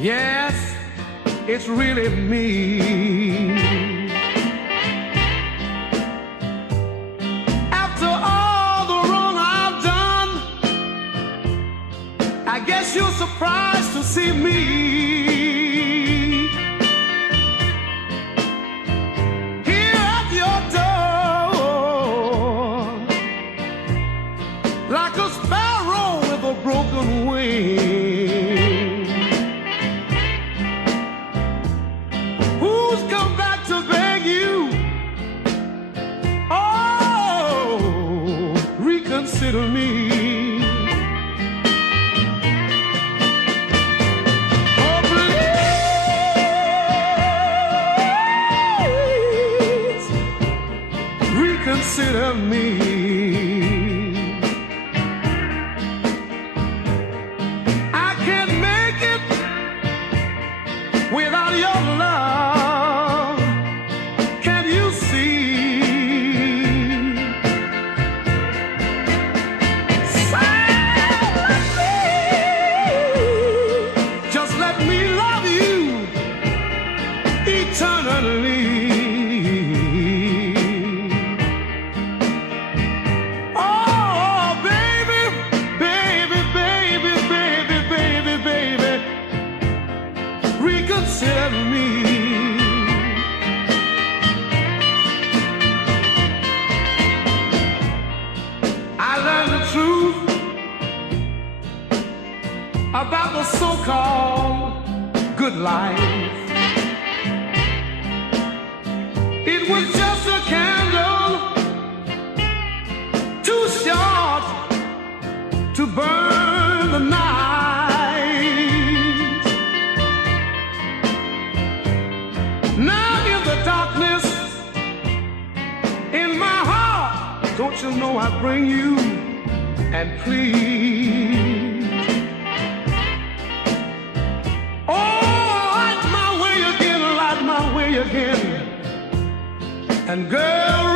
Yes, it's really me. After all the wrong I've done, I guess you're surprised to see me here at your door, like a sparrow with a broken wing. Consider me. Oh, please reconsider me. I can't make it without your love. Can you see? Reconsider me. I learned the truth about the so-called good life. It was just a candle too short to burn the night. Now in the darkness in my heart, don't you know I bring you and please. Oh, light my way again, light my way again. And girl,